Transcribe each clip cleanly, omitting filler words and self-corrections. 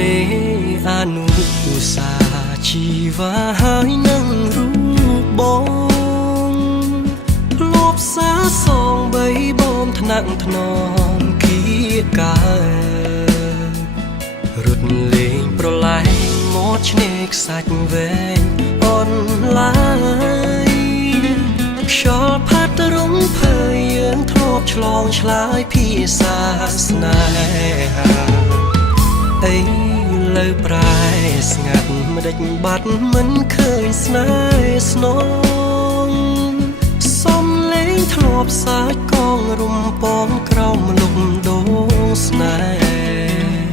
នេអនុសាជីវ៉ាហើយនឹងរូបបងធ្លាប់សាសងបីបងថ្នាក់ថ្នមគៀកើរត់លេងប្រឡែងមកឆ្នេរខ្សាច់វែងអនឡាយខ្យល់ផាត់រំភើយយើងធ្លាប់ឆ្លងឆ្លើយភាសាស្នេហាអីលើប្រែស្ងាត់មិនដេចបាត់មិនឃើញស្នេហ៍ស្នងសំលេងធ្លាប់សាច់កងរំពងក្រោមលំដូងស្នេហ៍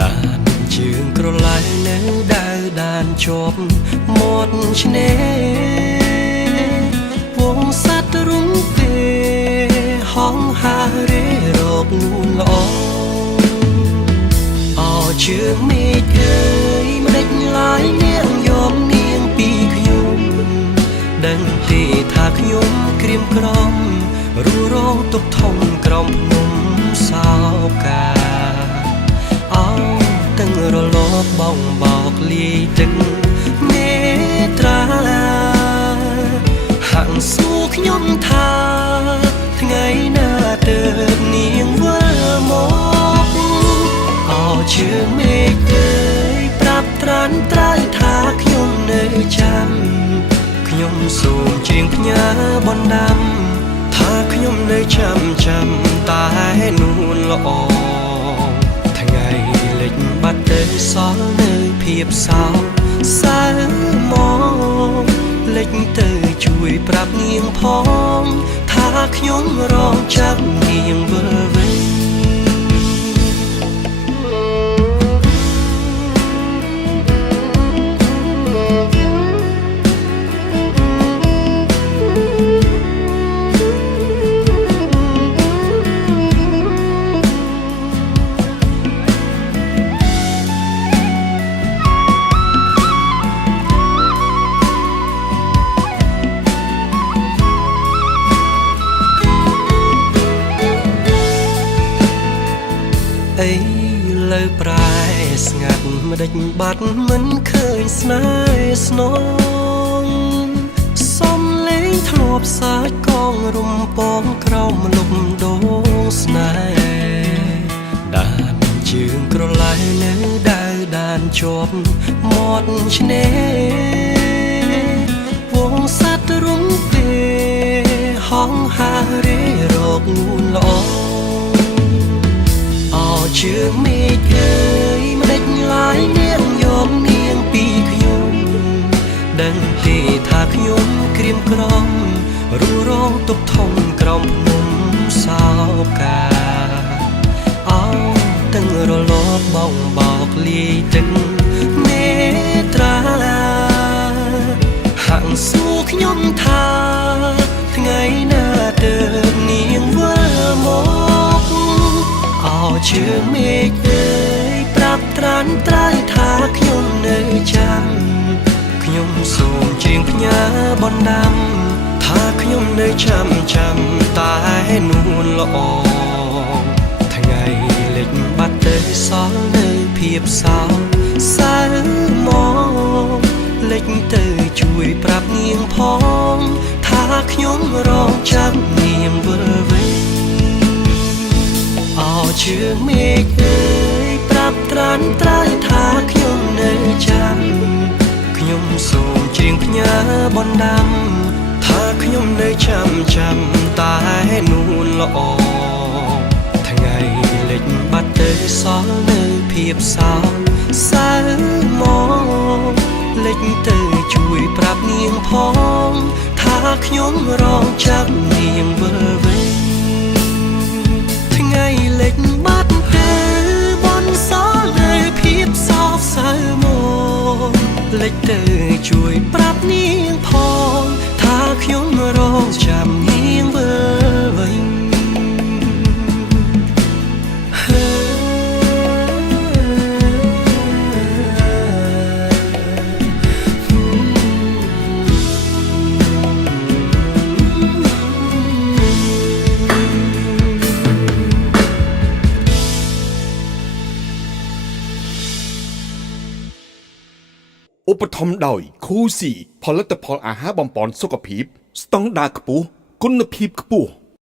ដានជើងក្រឡាយនៅដើរដានជាប់មាត់ឆ្នេរវងសត្វរុងពេលហងហារេរកនួនល្អជើងមេឃអើយមិនដេចឡាយនាងយកនាងពីខ្ញុំដឹងទេថាខ្ញុំក្រៀមក្រំរួរងទុកធំក្រំភ្នំសោកាអោទាំងរលកបងបោកលាយទឹកមេត្រាហាក់សួរខ្ញុំថាថ្ងៃណាទើបនាងវិលមកជើងមេឃអើយប្រាប់ត្រានត្រើយថាខ្ញុំនៅចាំខ្ញុំសូមជាងផ្ញើបណ្ដាំថាខ្ញុំនៅចាំតែនួនល្អថ្ងៃលិចបាត់ទៅសល់នៅភាពសោកសៅមកលិចទៅជួយប្រាប់នាងផងថាខ្ញុំរងចាំនាងវិលវិញអីលើប្រែស្ងាត់មិនដេចបាត់មិនឃើញស្នេហ៍ស្នងសំលេងធ្លាប់សាច់កងរំពងក្រោមលំដូងស្នេហ៍ដានជើងក្រឡាយនៅដើរដានជាប់មាត់ឆ្នេរវងសត្វរុងពេលហងហារេរកនួនល្អជើងមេឃអើយមិនដេចឡាយនាងយកនាងពីខ្ញុំដឹងទេថាខ្ញុំក្រៀមក្រំរួរងទុកធំក្រំភ្នំសោកាអោទាំងរលកបងបោកលាយទឹកមេត្រាហាក់សួរខ្ញុំថាថ្ងៃណាទើបនាងវិលមកជើងមេឃអើយប្រាប់ត្រានត្រើយថាខ្ញុំនៅចាំខ្ញុំសូមជាងផ្ញើបណ្ដាំថាខ្ញុំនៅចាំតែនួនល្អថ្ងៃលិចបាត់ទៅសល់នៅភាពសោកសៅមកលិចទៅជួយប្រាប់នាងផងថាខ្ញុំរងចាំនាងវិលវិញជើងមេឃអើយប្រាប់ត្រានត្រើយថាខ្ញុំនៅចាំខ្ញុំសូមជាងផ្ញើបណ្ដាំថាខ្ញុំនៅចាំតែនួនល្អថ្ងៃលិចបាត់ទៅសល់នៅភាពសោកសៅមកលិចទៅជួយប្រាប់នាងផងថាខ្ញុំរងចាំនាងវិលវិញថ្ងៃលិចបាត់ទៅបនសល់នៅភាពសោកសៅមកលិចទៅជួយប្រាប់នាងផងថាខ្ញុំរងចាំនាងវិលវិញ ឧបត្ថម្ភដោយខូស៊ីផលិតផលអាហារបំប៉នសុខភាពស្តង់ដារខ្ពស់គុណភាពខ្ពស់